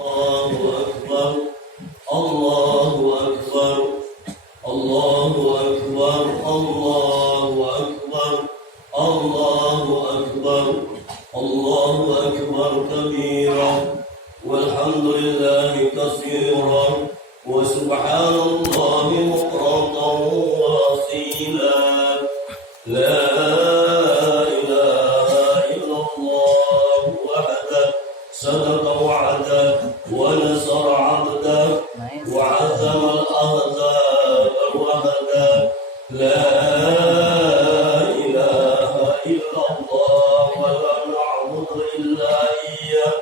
الله أكبر الله أكبر الله أكبر الله أكبر الله أكبر الله أكبر كبيرا والحمد لله كثيرا وسبحان الله بكرة وأصيلا لا إله إلا الله وحده صدق وعده ونصر عبده وعزم الأحزاب وحده لا إله إلا الله ولا نعبد إلا إياه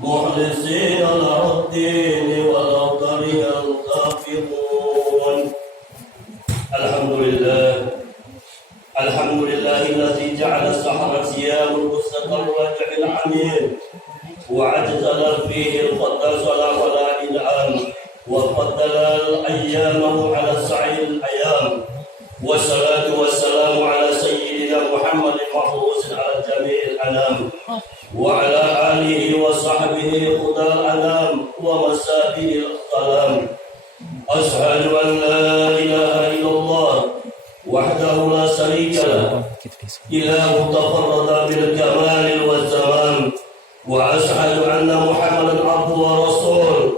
مخلصين له الدين ولو كره الكافرون. الحمد لله الذي جعل السحر ثياب المستقر الرجع العميل وعجل فيه القدس ولا الإنعام وفضل أيامه على سعي الأيام والصلاة والسلام على سيدنا محمد المبعوث على جميع الأنام وعلى آله وصحبه هدى الأنام ومساكن الظلام. أشهد أن لا إله إلا الله وحده لا شريك له إله تفرد بالكمال والزمان وأشهد أن محمدا عبده ورسوله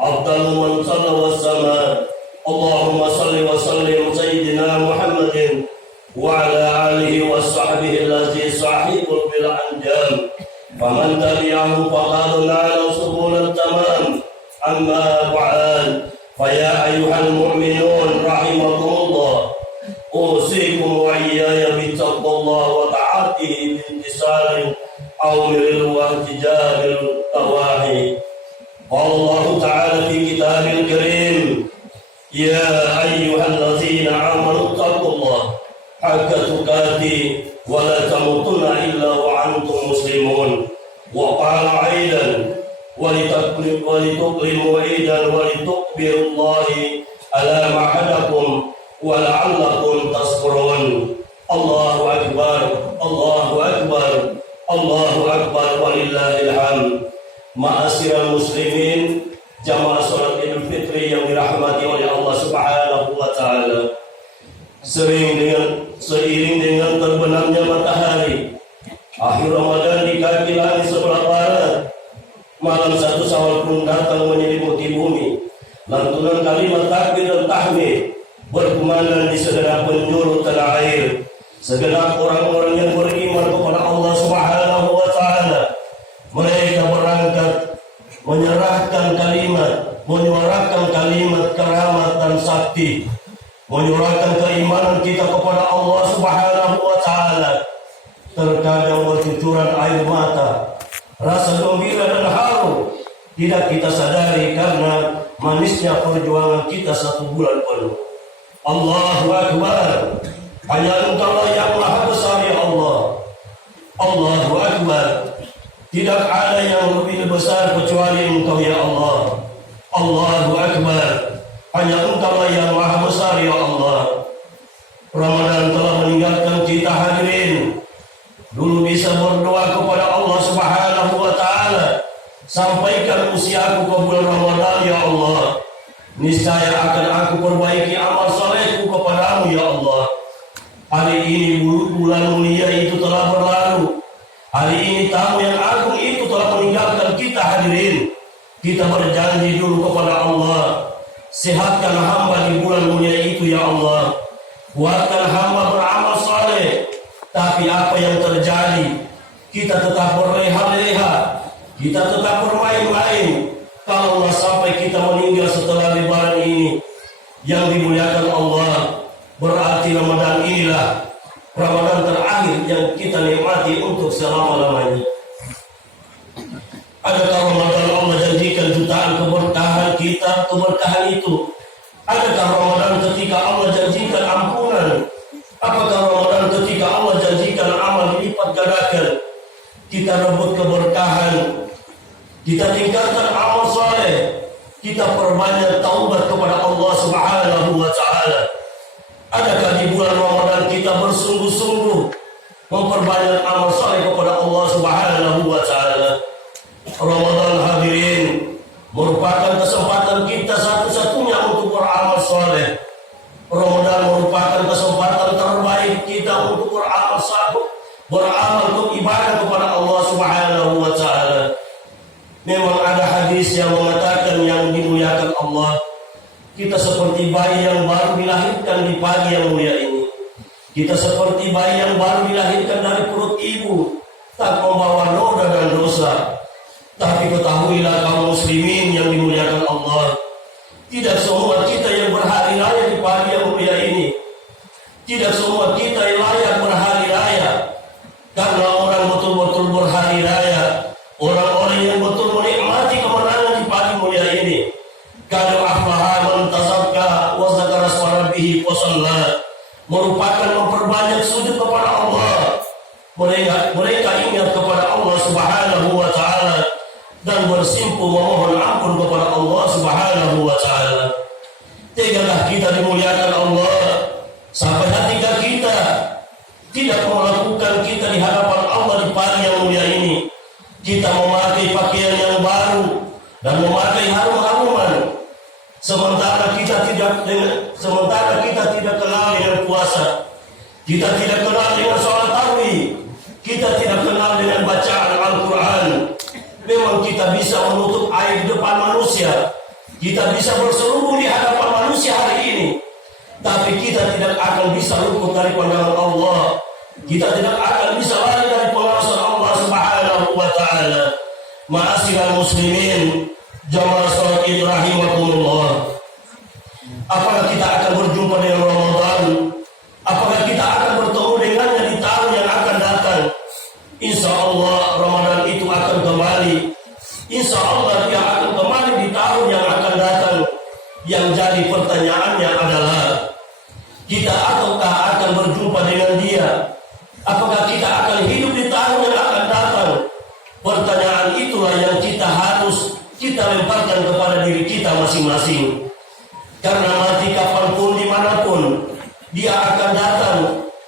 أفضل من صلى والسماء. اللهم صل وسلم سيدنا محمد وعلى آله وصحبه الذي صاحب بالأنجام فمن تبعهم فقد نال سبل التمام. أما بعد فيا أيها المؤمنون رحمكم الله أوصيكم وإياي بتقوى الله وطاعته بامتثال أوامر واحتجاب النواهي. قال الله تعالى في كتابه الكريم يا أيها الذين آمنوا اتقوا الله حق تقاته ولا تموتن إلا وأنتم مسلمون. وقال أيضا ولتكرموا عيدا ولتكبروا الله على ما هداكم ولعلكم تشكرون. الله أكبر الله أكبر الله أكبر ولله الحمد. Ma'asyiral muslimin, jamaah salat Idul Fitri yang dirahmati oleh Allah Subhanahu wa taala. Seiring dengan terbenamnya matahari akhir Ramadan di kaki langit sebelah barat, malam 1 Syawal pun datang menyelimuti bumi. Lantunan kalimat takbir dan tahmid berkumandang di segenap penjuru tanah air. Segenap orang-orang yang beriman kepada Allah Subhanahu wa taala, mereka berangkat menyuarakan kalimat keramat dan sakti, menyuarakan keimanan kita kepada Allah Subhanahu wa taala. Terkadang bercucuran air mata, rasa gembira dan haru tidak kita sadari karena manisnya perjuangan kita 1 bulan penuh. Allahu Akbar. Hanya Engkau yang Maha Besar ya Allah. Allahu Akbar. Tidak ada yang lebih besar kecuali Engkau ya Allah. Allahu Akbar. Hanya Engkau yang Maha Besar ya Allah. Ramadan telah meninggalkan kita hadirin. Dulu bisa berdoa kepada Allah Subhanahu wa taala, sampaikan usiaku ke bulan Ramadan ya Allah. Niscaya akan aku perbaiki amal salehku kepadamu ya Allah. Hari ini bulan mulia itu telah berlalu. Hari ini tamu yang agung itu telah meninggalkan kita hadirin. Kita berjanji dulu kepada Allah, sehatkan hamba di bulan mulia itu ya Allah. Kuatkan hamba beramal saleh. Tapi apa yang terjadi? Kita tetap berleha-leha, kita tetap bermain-main. Kalau sampai kita meninggal setelah lebaran ini yang dimuliakan Allah, berarti Ramadan inilah Ramadan terakhir yang kita nikmati untuk selama-lamanya. Adakah Ramadan Allah janjikan jutaan keberkahan kita, keberkahan itu? Adakah Ramadan ketika Allah janjikan ampunan? Apakah Ramadan ketika Allah janjikan amal dilipat gandakan? Kita rebut keberkahan, kita tingkatkan amal saleh, kita perbanyak taubat kepada Allah Subhanahu wa taala. Adakah di bulan Ramadan kita bersungguh-sungguh memperbanyak amal saleh kepada Allah Subhanahu wa taala? Ramadan hadirin merupakan kesempatan kita satu-satunya untuk beramal soleh. Ramadan merupakan kesempatan terbaik kita untuk beramal saleh, beramal untuk ibadah kepada Allah Subhanahu wa taala. Memang ada hadis yang mengatakan yang dimuliakan Allah, kita seperti bayi yang baru dilahirkan di pagi yang mulia ini. Kita seperti bayi yang baru dilahirkan dari perut ibu, tak membawa noda dan dosa. Tapi ketahuilah kaum muslimin yang dimuliakan Allah, tidak semua kita yang berhari raya di pagi yang mulia ini. Tidak semua kita yang layak berhari raya. Karena orang betul-betul berhari raya, orang-orang yang betul menikmati kemenangan di pagi mulia ini. Qad aflaha man tazakka wa dzakara isma rabbih wa shalla, merupakan memperbanyak sujud kepada Allah. Mereka ingat kepada Allah Subhanahu wa taala dan bersimpuh memohon ampun kepada Allah Subhanahu wa taala. Tegaklah kita dimuliakan Allah sampai hati kita tidak melakukan kita di hadapan Allah di pagi yang mulia ini. Kita memakai pakaian yang baru dan memakai harum-haruman, sementara kita tidak kenal dengan puasa, kita tidak kenal dengan sholat tarawih, kita tidak kenal dengan bacaan Al-Quran. Memang kita bisa menutup aib di depan manusia, kita bisa berserubung di hadapan manusia hari ini, tapi kita tidak akan bisa luput dari pandangan Allah. Kita tidak akan bisa lari dari pengawasan Allah Subhanahu wa taala. Ma'asyiral muslimin, jamaah salat Id rahimakumullah. Apakah kita akan berjumpa dengan Ramadan? Apakah kita akan bertemu dengannya di tahun yang akan datang? Insya Allah Ramadan itu akan kembali. Insya Allah dia akan kembali di tahun yang akan datang. Yang jadi pertanyaannya adalah, kita ataukah akan berjumpa dengan dia? Apakah kita akan hidup di tahun yang akan datang? Pertanyaan itulah yang kita lemparkan kepada diri kita masing-masing. Karena mati kapanpun dimanapun dia akan datang.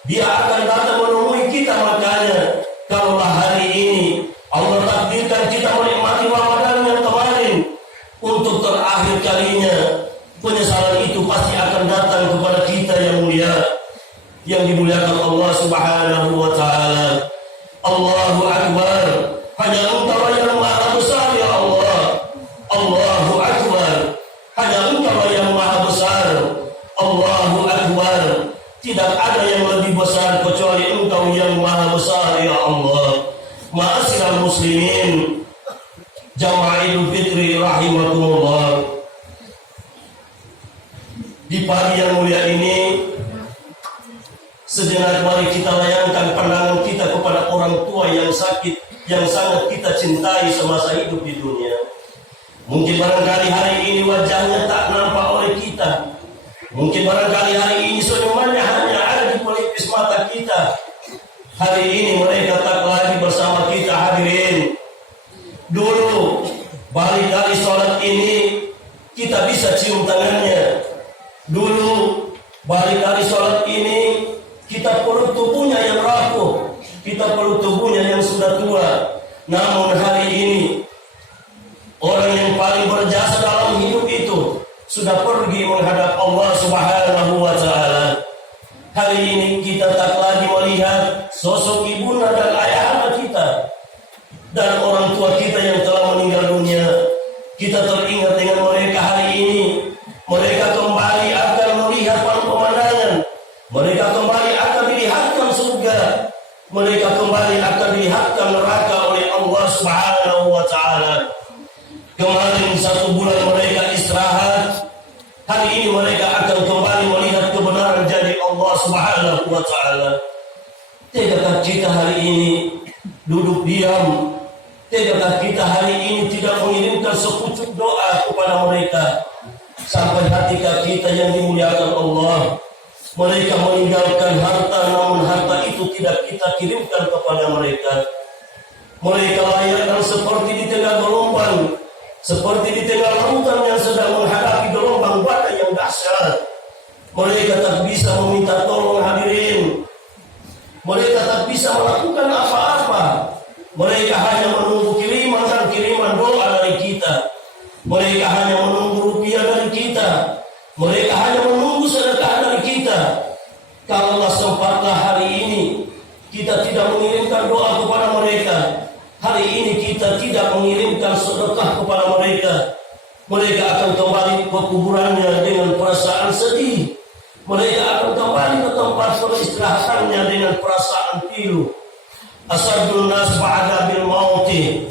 Dia akan datang menemui kita. Makanya kalaulah hari ini Allah takdirkan kita menikmati Ramadan yang kemarin untuk terakhir kalinya, penyesalan itu pasti akan datang kepada kita yang mulia, yang dimuliakan Allah Subhanahu wa taala. Allahu Akbar. Hanya Engkau yang Maha Besar ya Allah. Allahu Akbar. Hanya Engkau yang Maha Besar. Allahu Akbar. Tidak ada yang lebih besar kecuali Engkau yang Maha Besar ya Allah. Ma'asyiral muslimin, jamaah Idul Fitri rahimakumullah. Di pagi yang mulia ini, sejenak mari kita layangkan pandangan kita kepada orang tua yang sakit, yang sangat kita cintai semasa hidup di dunia. Mungkin barangkali hari ini wajahnya tak nampak oleh kita. Mungkin barangkali hari ini senyumannya hanya ada di pelipis mata kita. Hari ini mereka tak lagi bersama kita, hadirin. Dulu balik dari sholat ini kita bisa cium tangannya. Dulu balik dari sholat ini kita peluk tubuhnya yang rapuh, kita peluk tubuhnya yang sudah tua. Namun hari ini orang yang paling berjasa dalam hidup itu sudah pergi menghadap Allah Subhanahu wa taala. Hari ini kita tak lagi melihat sosok ibunda dan ayahanda kita dan orang tua kita yang telah meninggal dunia. Kita teringat dengan mereka hari ini. Mereka kembali akan melihat pemandangan. Mereka kembali akan dilihatkan surga. Mereka kembali akan dilihatkan neraka oleh Allah Subhanahu wa taala. Kemarin 1 bulan mereka istirahat. Hari ini mereka akan kembali melihat kebenaran janji Allah Subhanahu wa taala. Tegakah kita hari ini duduk diam? Tegakah kita hari ini tidak mengirimkan sepucuk doa kepada mereka? Sampai hati kita yang dimuliakan Allah, mereka meninggalkan harta, namun harta itu tidak kita kirimkan kepada mereka. Mereka layakkan seperti di tengah gelombang, seperti di tengah lautan yang sedang menghadapi gelombang badai yang dahsyat. Mereka tak bisa meminta tolong, hadirin. Mereka tak bisa melakukan apa-apa. Mereka hanya menunggu kiriman dan kiriman doa dari kita. Mereka hanya menunggu rupiah dari kita. Mereka hanya menunggu sedekah dari kita. Kalau sempatlah hari ini kita tidak mengirimkan doa kepada mereka, hari ini kita tidak mengirimkan sedekah kepada mereka, mereka akan kembali ke kuburannya dengan perasaan sedih. Mereka akan kembali ke tempat peristirahatannya dengan perasaan pilu. Asadun nas ba'da bil mauti.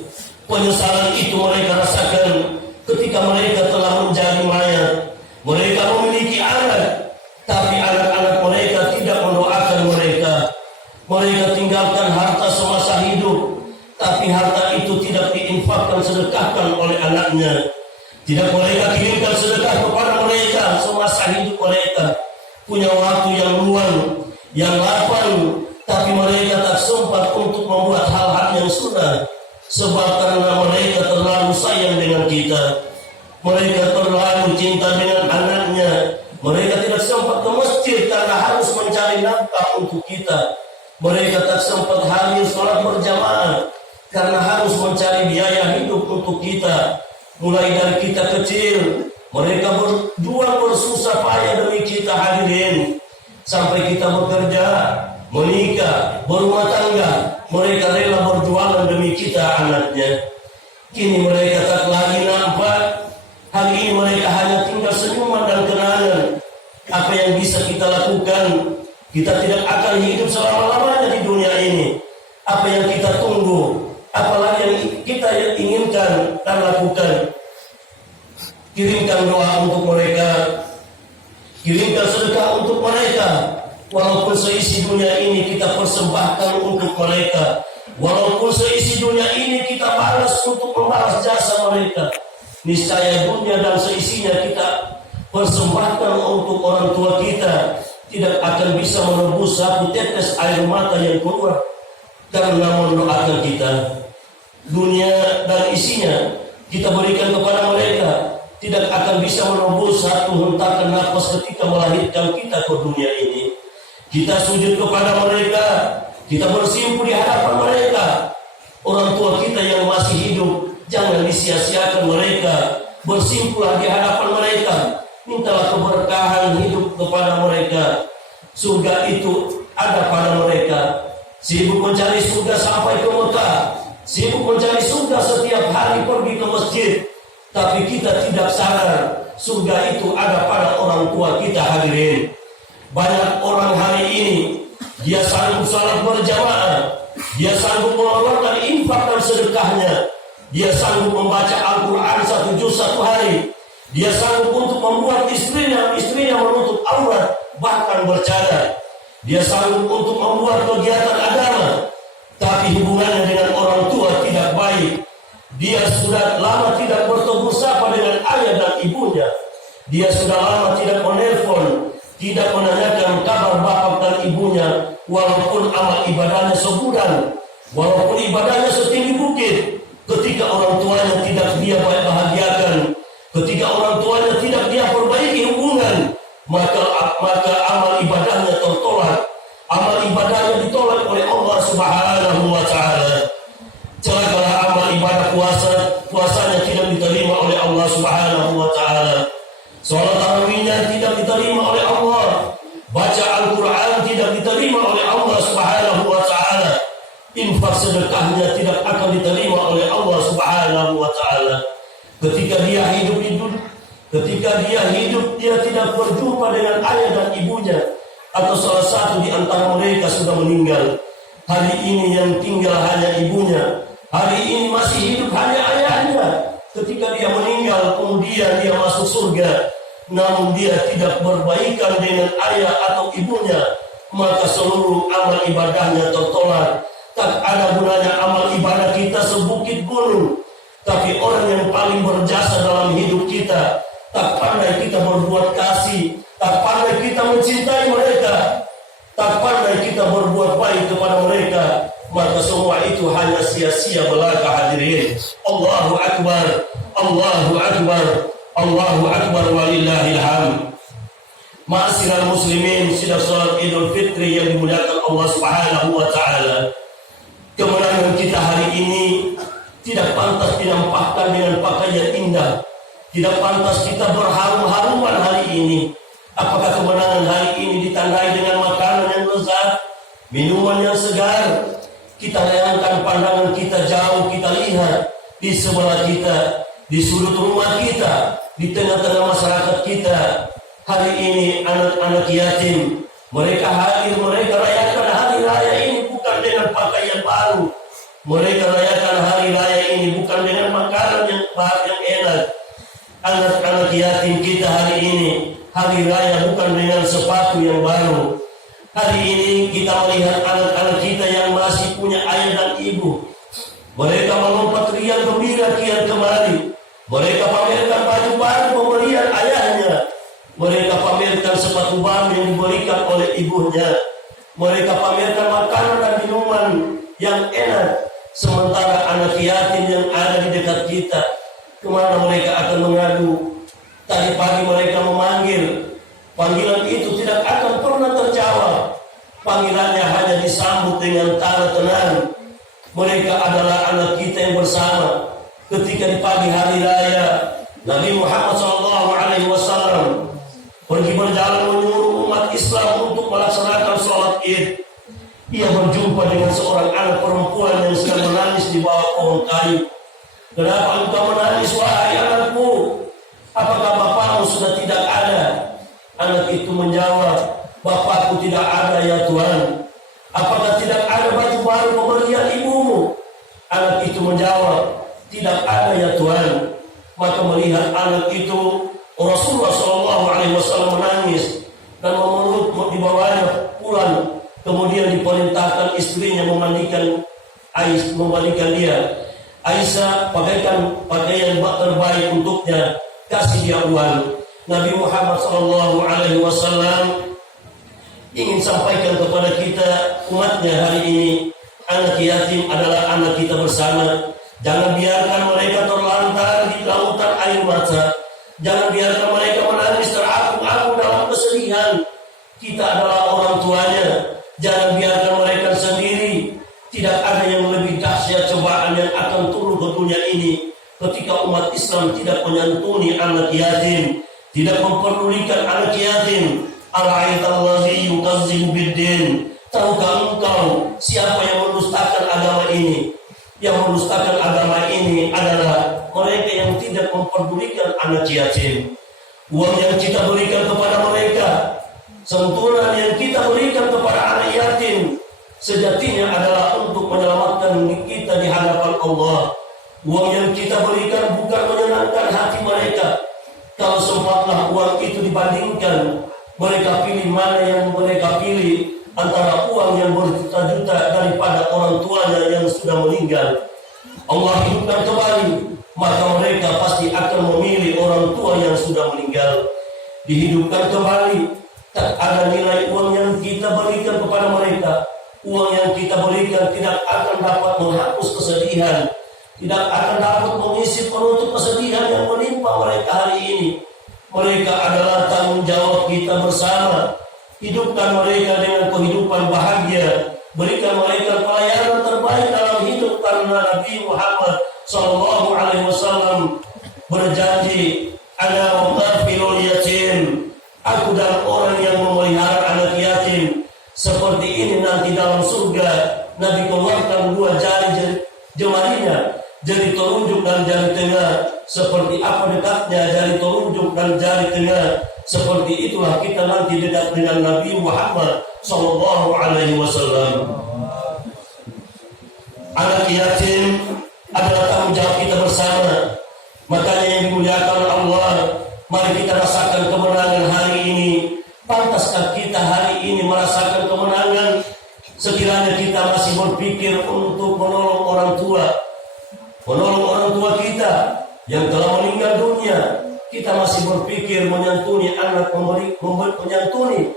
Penyesalan itu mereka rasakan ketika mereka telah menjadi mayat. Mereka memiliki anak, tapi anak-anak mereka tidak mendoakan mereka. Mereka tinggalkan harta semasa hidup, tapi harta itu tidak diinfakkan, sedekahkan oleh anaknya. Tidak mereka kirimkan sedekah kepada mereka semasa hidup mereka. Punya waktu yang luang, yang lapang, tapi mereka tak sempat untuk membuat hal-hal yang sunnah. Sebab karena mereka terlalu sayang dengan kita, mereka terlalu cinta dengan anaknya, mereka tidak sempat ke masjid karena harus mencari nafkah untuk kita. Mereka tak sempat hadir sholat berjamaah karena harus mencari biaya hidup untuk kita. Mulai dari kita kecil, mereka berjuang bersusah payah demi kita hadirin. Sampai kita bekerja, menikah, berumah tangga, mereka rela berjualan demi kita anaknya. Kini mereka tak lagi nampak. Hari ini mereka hanya tinggal senyuman dan kenangan. Apa yang bisa kita lakukan? Kita tidak akan hidup selama-lamanya di dunia ini. Apa yang kita tunggu? Apalagi yang kita inginkan dan lakukan? Kirimkan doa untuk mereka, kirimkan sedekah untuk mereka. Walaupun seisi dunia ini kita persembahkan untuk mereka, walaupun seisi dunia ini kita balas untuk membalas jasa mereka, niscaya dunia dan seisinya kita persembahkan untuk orang tua kita, tidak akan bisa menebus satu tetes air mata yang keluar karena mendoakan kita. Dunia dan isinya kita berikan kepada mereka, tidak akan bisa menembus satu hentakan nafas ketika melahirkan kita ke dunia ini. Kita sujud kepada mereka, kita bersimpuh di hadapan mereka. Orang tua kita yang masih hidup, jangan disia-siakan mereka. Bersimpuhlah di hadapan mereka, mintalah keberkahan hidup kepada mereka. Surga itu ada pada mereka. Sibuk mencari surga sampai ke Mekah, sibuk mencari surga setiap hari pergi ke masjid, tapi kita tidak sadar surga itu ada pada orang tua kita hadirin. Banyak orang hari ini dia sanggup salat berjamaah, dia sanggup mengeluarkan infak dan sedekahnya, dia sanggup membaca Al-Quran 1 juz 1 hari, dia sanggup untuk membuat istrinya menutup aurat bahkan bercadar, dia sanggup untuk membuat kegiatan agama, tapi hubungannya dengan orang tua tidak baik. Dia sudah lama tidak bertegur sapa dengan ayah dan ibunya, dia sudah lama tidak menelpon, tidak menanyakan kabar bapak dan ibunya, walaupun amal ibadahnya sebulan, walaupun ibadahnya setinggi bukit. Ketika orang tuanya tidak dia bahagiakan, ketika orang tuanya tidak dia perbaiki hubungan, maka amal ibadahnya tertolak, amal ibadahnya ditolak oleh Allah Subhanahu wa Ta'ala. Celakalah amal ibadah puasanya tidak diterima oleh Allah Subhanahu wa Ta'ala. Salat tarawihnya tidak diterima oleh Allah, baca Al-Quran tidak diterima oleh Allah Subhanahu wa Ta'ala, infak sedekahnya tidak akan diterima oleh Allah Subhanahu wa Ta'ala. Ketika dia hidup dia tidak berjumpa dengan ayah dan ibunya, atau salah satu di antara mereka sudah meninggal. Hari ini yang tinggal hanya ibunya, hari ini masih hidup hanya ayahnya. Ketika dia meninggal kemudian dia masuk surga, namun dia tidak berbaikan dengan ayah atau ibunya, maka seluruh amal ibadahnya tertolak. Tak ada gunanya amal ibadah kita sebukit gunung, tapi orang yang paling berjasa dalam hidup kita, tak pandai kita berbuat kasih, tak pandai kita mencintai mereka, tak pandai kita berbuat baik kepada mereka, maka semua itu hanya sia-sia belaka hadirin. Allahu Akbar, Allahu Akbar, Allahu Akbar walillahil hamd. Ma'asyiral muslimin, sidang salat Idul Fitri yang dimuliakan Allah Subhanahu wa Ta'ala. Kemenangan kita hari ini tidak pantas dinampakkan dengan pakaian indah, Tidak pantas kita berharum-haruman hari ini. Apakah kemenangan hari ini ditandai dengan makanan yang lezat, minuman yang segar? Kita layangkan pandangan kita jauh, kita lihat di sebelah kita, di sudut rumah kita, di tengah-tengah masyarakat kita. Hari ini anak-anak yatim, mereka hadir, mereka rayakan hari raya ini bukan dengan pakaian baru. Mereka rayakan hari raya ini bukan dengan makanan yang enak. Anak-anak yatim kita hari ini, hari raya bukan dengan sepatu yang baru. Hari ini kita melihat anak-anak kita yang masih punya ayah dan ibu. Mereka melompat riang gembira kian kemari. Mereka pamerkan baju baru pemberian ayahnya. Mereka pamerkan sepatu baru yang diberikan oleh ibunya. Mereka pamerkan makanan dan minuman yang enak. Sementara anak yatim yang ada di dekat kita, kemana mereka akan mengadu? Tadi pagi mereka memanggil. Panggilan itu tidak akan pernah terjawab. Panggilannya hanya disambut dengan tanda tenang. Mereka adalah anak kita yang bersama. Ketika di pagi hari raya, Nabi Muhammad SAW pergi berjalan menyuruh umat Islam untuk melaksanakan sholat Id. Ia berjumpa dengan seorang anak perempuan yang sedang menangis di bawah pohon kayu. Kenapa engkau menangis, wahai anakku? Apakah bapakmu sudah tidak ada? Anak itu menjawab, bapakku tidak ada ya Tuhan. Apakah tidak ada baju baru pemberian ibumu? Anak itu menjawab, tidak ada ya Tuhan. Maka melihat anak itu, Rasulullah SAW menangis dan memeluk dibawanya pulang. Kemudian diperintahkan istrinya memandikan dia. Aisyah pakaikan pakaian terbaik untuknya, kasih dia uang. Nabi Muhammad SAW ingin sampaikan kepada kita umatnya hari ini, anak yatim adalah anak kita bersama. Jangan biarkan mereka terlantar di lautan air mata. Jangan biarkan mereka menangis terapung-apung dalam kesedihan. Kita adalah orang tuanya. Jangan biarkan mereka sendiri. Tidak ada yang lebih dahsyat cobaan yang akan turun ke dunia ini ketika umat Islam tidak menyantuni anak yatim, tidak memperdulikan anak yatim. Ara'aitallazi yukazzibu biddin. Tahukah engkau siapa yang mendustakan agama ini? Yang mendustakan agama ini adalah mereka yang tidak memperdulikan anak yatim. Uang yang kita berikan kepada mereka, santunan yang kita berikan kepada anak yatim, sejatinya adalah untuk menyelamatkan kita di hadapan Allah. Uang yang kita berikan bukan menyenangkan hati mereka. Kalau sempatlah uang itu dibandingkan, mereka pilih mana yang mereka pilih antara uang yang berjuta-juta daripada orang tuanya yang sudah meninggal. Allah hidupkan kembali, maka mereka pasti akan memilih orang tua yang sudah meninggal. Dihidupkan kembali, tak ada nilai uang yang kita berikan kepada mereka. Uang yang kita berikan tidak akan dapat menghapus kesedihan, tidak akan dapat mengisi penutup kesedihan yang menimpa mereka hari ini. Mereka adalah tanggung jawab kita bersama. Hidupkan mereka dengan kehidupan bahagia. Berikan mereka pelayanan terbaik dalam hidup, karena Nabi Muhammad SAW berjanji, ana mughafilul yatim, aku dan orang yang memelihara anak yatim. Seperti ini nanti dalam surga. Nabi keluarkan dua jari jemarinya, jari telunjuk dan jari tengah. Seperti apa dekatnya jari telunjuk dan jari tengah, seperti itulah kita nanti dekat dengan Nabi Muhammad SAW. Anak yatim adalah tanggung jawab kita bersama. Makanya yang dimuliakan Allah, mari kita rasakan kemenangan hari ini. Pantaskah kita hari ini merasakan kemenangan? Sekiranya kita masih berpikir untuk menolong orang tua kita yang telah meninggal dunia, kita masih berpikir menyantuni anak, menyantuni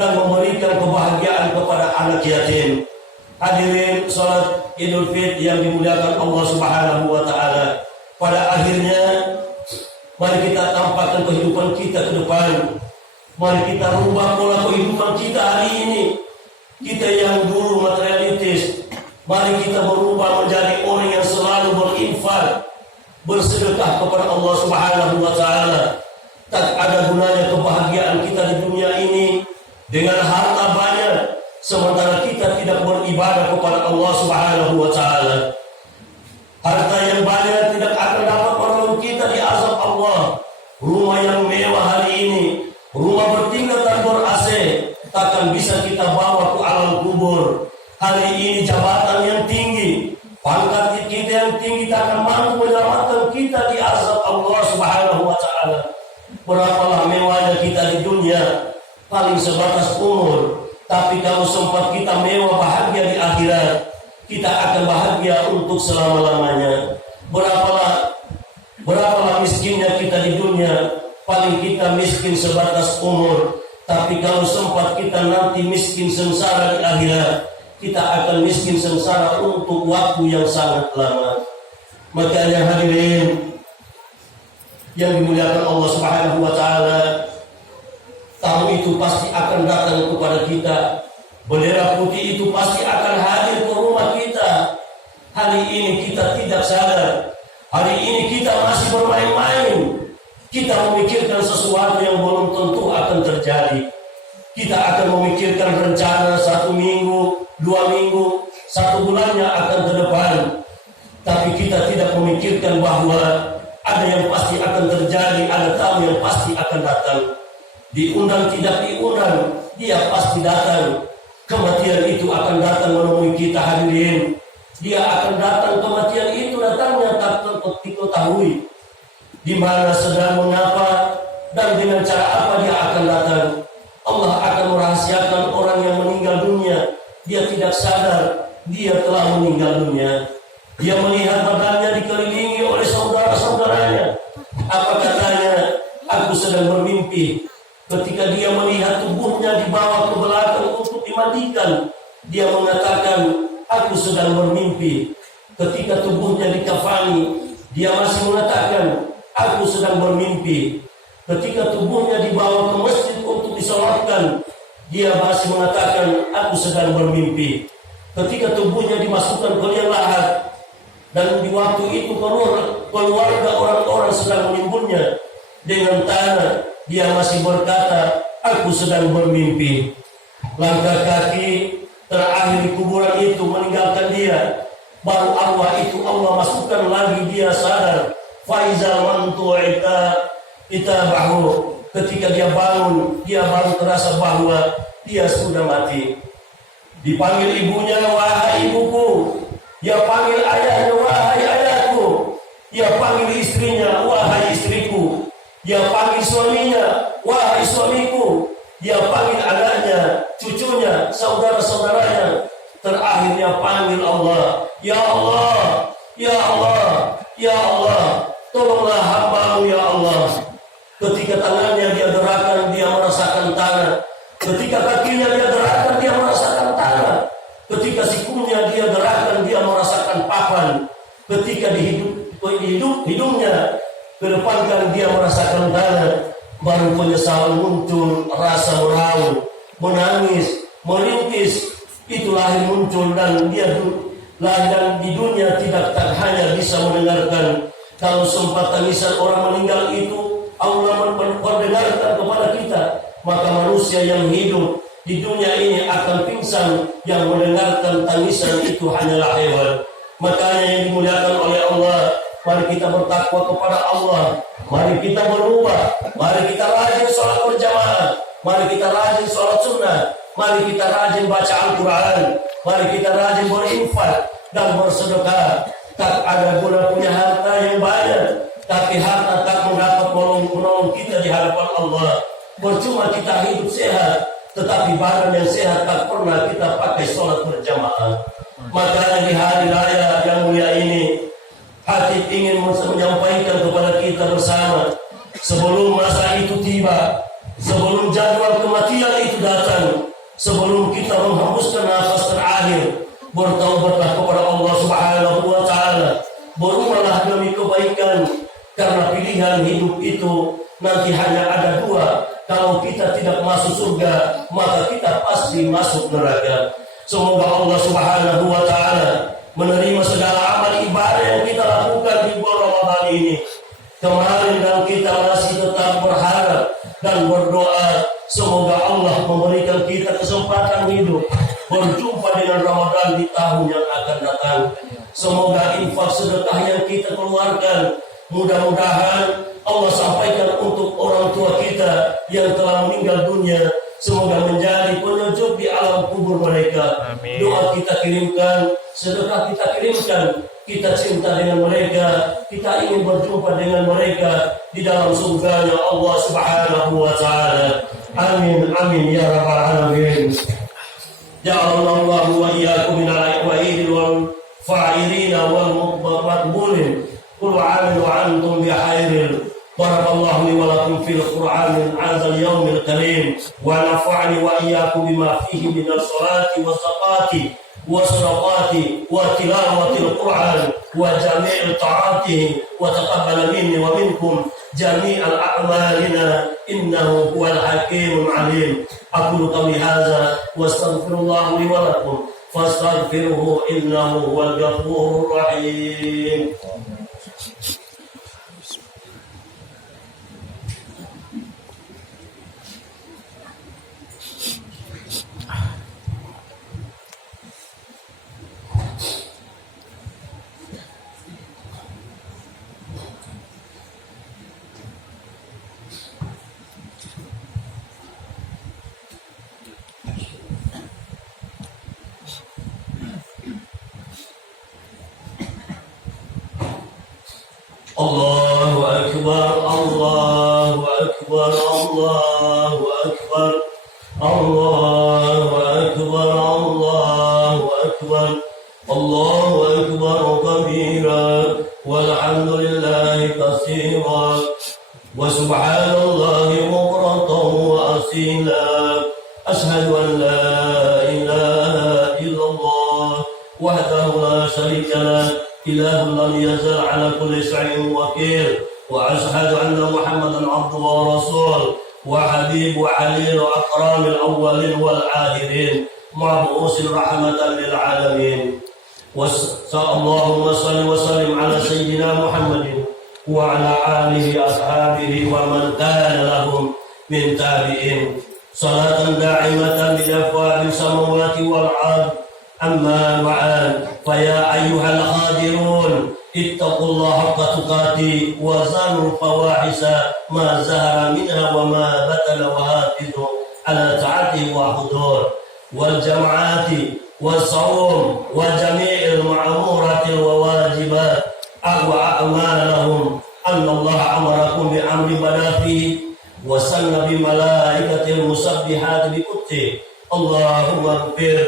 dan memberikan kebahagiaan kepada anak yatim. Hadirin salat Idul Fitri yang dimuliakan Allah Subhanahu wa taala. Pada akhirnya mari kita tampakkan kehidupan kita ke depan. Mari kita rubah pola kehidupan kita hari ini. Kita yang dulu materialistis, mari kita berubah menjadi orang yang selalu berinfak. bersedekah kepada Allah Subhanahu wa taala. Tak ada gunanya kebahagiaan kita di dunia ini dengan harta banyak sementara kita tidak beribadah kepada Allah Subhanahu wa taala. Harta yang banyak tidak akan dapat menolong kita di azab Allah. Rumah yang mewah hari ini, rumah bertingkat dan ber-AC, takkan bisa kita bawa ke alam kubur. Hari ini jabatan yang tinggi, pangkat kita yang tinggi takkan mampu menyelamatkan kita di azab Allah Subhanahu wa taala. Berapalah mewahnya kita di dunia, paling sebatas umur. Tapi kalau sempat kita mewah bahagia di akhirat, kita akan bahagia untuk selama-lamanya. Berapalah miskinnya kita di dunia, paling kita miskin sebatas umur. Tapi kalau sempat kita nanti miskin sengsara di akhirat, kita akan miskin sengsara untuk waktu yang sangat lama. Makanya hadirin yang dimuliakan Allah Subhanahu wa taala, tamu itu pasti akan datang kepada kita. Bendera putih itu pasti akan hadir ke rumah kita. Hari ini kita tidak sadar. Hari ini kita masih bermain-main. Kita memikirkan sesuatu yang belum tentu akan terjadi. Kita akan memikirkan rencana 1 minggu, 2 minggu, 1 bulannya akan ke depan. Tapi kita tidak memikirkan bahwa ada yang pasti akan terjadi, ada tamu yang pasti akan datang. Diundang tidak diundang, dia pasti datang. Kematian itu akan datang menemui kita hadirin. Dia akan datang, kematian itu datangnya tak diketahui di mana, sedang, mengapa, dan dengan cara apa dia akan datang. Allah akan merahasiakan orang yang meninggal dunia. Dia tidak sadar dia telah meninggal dunia. Dia melihat badannya dikelilingi oleh saudara-saudaranya. Apa katanya? Aku sedang bermimpi. Ketika dia melihat tubuhnya dibawa ke belakang untuk dimandikan, dia mengatakan, aku sedang bermimpi. Ketika tubuhnya dikafani, dia masih mengatakan, aku sedang bermimpi. Ketika tubuhnya dibawa ke masjid untuk disolatkan, dia masih mengatakan, aku sedang bermimpi. Ketika tubuhnya dimasukkan ke liang lahat, dan di waktu itu keluarga orang-orang sedang menimbunnya dengan tanah, dia masih berkata, aku sedang bermimpi. Langkah kaki terakhir di kuburan itu meninggalkan dia. Baru arwah itu Allah masukkan lagi, dia sadar. Faizal mantu ita bahu. Ketika dia bangun, dia baru terasa bahwa dia sudah mati. Dipanggil ibunya, wahai ibuku. Dia panggil ayahnya, wahai ayahku. Dia panggil istrinya, wahai istriku. Dia panggil suaminya, wahai suamiku. Dia panggil anaknya, cucunya, saudara-saudaranya. Terakhirnya panggil Allah. Ya Allah, ya Allah, ya Allah, tolonglah hamba-Mu ya Allah. Ketika tangannya dia gerakan, dia merasakan tanah. Ketika kakinya dia gerakan, dia merasakan tanah. Ketika sikunya dia gerakan, dia merasakan papan. Ketika di hidungnya kedepankan, dia merasakan tanah. Baru penyesalan muncul, rasa meraung, menangis, merintis. Itu lahir muncul, dan dia lahir dan di dunia tidak hanya bisa mendengarkan. Kalau sempat tangisan orang meninggal itu Allah memperdengarkan kepada kita, maka manusia yang hidup di dunia ini akan pingsan. Yang mendengarkan tangisan itu hanyalah hewan. Makanya yang dimuliakan oleh Allah, mari kita bertakwa kepada Allah. Mari kita berubah. Mari kita rajin sholat berjamaah. Mari kita rajin sholat sunnah. Mari kita rajin baca Al-Quran. Mari kita rajin berinfak dan bersedekah. Tak ada guna punya harta yang banyak, tapi harta tak mendapat menolong kita di hadapan Allah. Percuma kita hidup sehat, tetapi badan yang sehat tak pernah kita pakai sholat berjamaah. Makanya di hari raya yang mulia ini, hati ingin menyampaikan kepada kita bersama, sebelum masa itu tiba, sebelum jadwal kematian itu datang, sebelum kita menghembuskan nafas terakhir, bertaubatlah kepada Allah Subhanahu wa taala. Berubahlah demi kebaikan, karena pilihan hidup itu nanti hanya ada 2. Kalau kita tidak masuk surga, maka kita pasti masuk neraka. Semoga Allah Subhanahu wa taala menerima segala amal ibadah yang kita lakukan di bulan Ramadan ini. Kemarin dan kita masih tetap berharap dan berdoa semoga Allah memberikan kita kesempatan hidup berjumpa dengan Ramadan di tahun yang akan datang. Semoga infak sedekah yang kita keluarkan mudah-mudahan Allah sampaikan untuk orang tua kita yang telah meninggal dunia. Semoga menjadi penyejuk di alam kubur mereka. Amin. Doa kita kirimkan, sedekah kita kirimkan. Kita cinta dengan mereka, kita ingin berjumpa dengan mereka di dalam surganya Allah Subhanahu wa taala. Amin amin ya rabbal alamin. Ja'alallahu wa iyyakum min al-wa'idil wal fa'ilina wal maqbulin. Qul amin wa antum bi khairin. Barakallahu li wa lakum fil Qur'anil azal yaumil karim wa nafa'ani wa iyyakum bima fihi min as-salati was zakati والصدقات وتلاوة القرآن وجميع طاعاته وتقبل مني ومنكم جميع أعمالنا إنه هو الحكيم العليم. أقول قولي هذا واستغفر الله لي ولكم فاستغفروه إنه هو الغفور الرحيم. Allahu Akbar, Allahu Akbar, Allahu Akbar, Allahu Akbar, Allahu Akbar, Allahu Akbar kabira, walhamdulillahi katsira, wa subhanallahi bukratan wa asila. Ashhadu an la ilaha illallah wahdahu la syarika lah. إله لم يزل على كل شيء وكيل وأشهد أن محمدا عبده ورسوله وحبيب وعليل أكرم الأولين والآخرين مبعوث رحمة للعالمين. اللهم صل وسلم على سيدنا محمد وعلى آله أصحابه ومن كان لهم من تابعين صلاة داعمة بدفاع السماوات والأرض. أما بعد فيا أيها الخادرون اتقوا الله حق تقاته وزنوا الفواحش ما ظهر منها وما بطن وحافظوا على طاعته وحضور والجماعات والصوم وجميع المأمورات والواجبات وأعمالهم أن الله أمركم بأمر بدا فيه وسن بملائكة المسبحات بكتبه. اللهم اغفر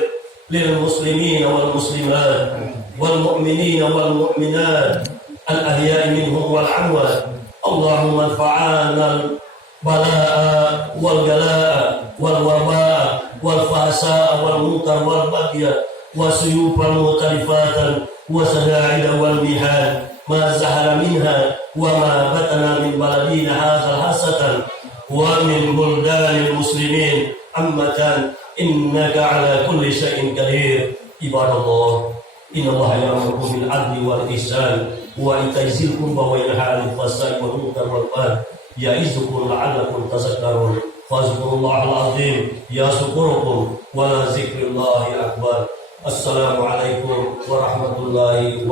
للمسلمين والمسلمات والمؤمنين والمؤمنات الأحياء منهم والأموات. اللهم ارفع عنا البلاء والجلاء والوباء والفحشاء والمنكر والبغي وسيوف المختلفات وسداعد والمهاد ما زهر منها وما بطن من بلدنا هذا حسة ومن بلدان المسلمين عامة إنك على كل شيء قدير. عباد الله إن الله يأمر بالعدل والإحسان وإيتاء ذي القربى وينهى عن الفحشاء والمنكر والبغي يعظكم لعلكم تذكرون. فاذكروا الله العظيم يذكركم ولذكر الله أكبر. السلام عليكم ورحمة الله وبركاته.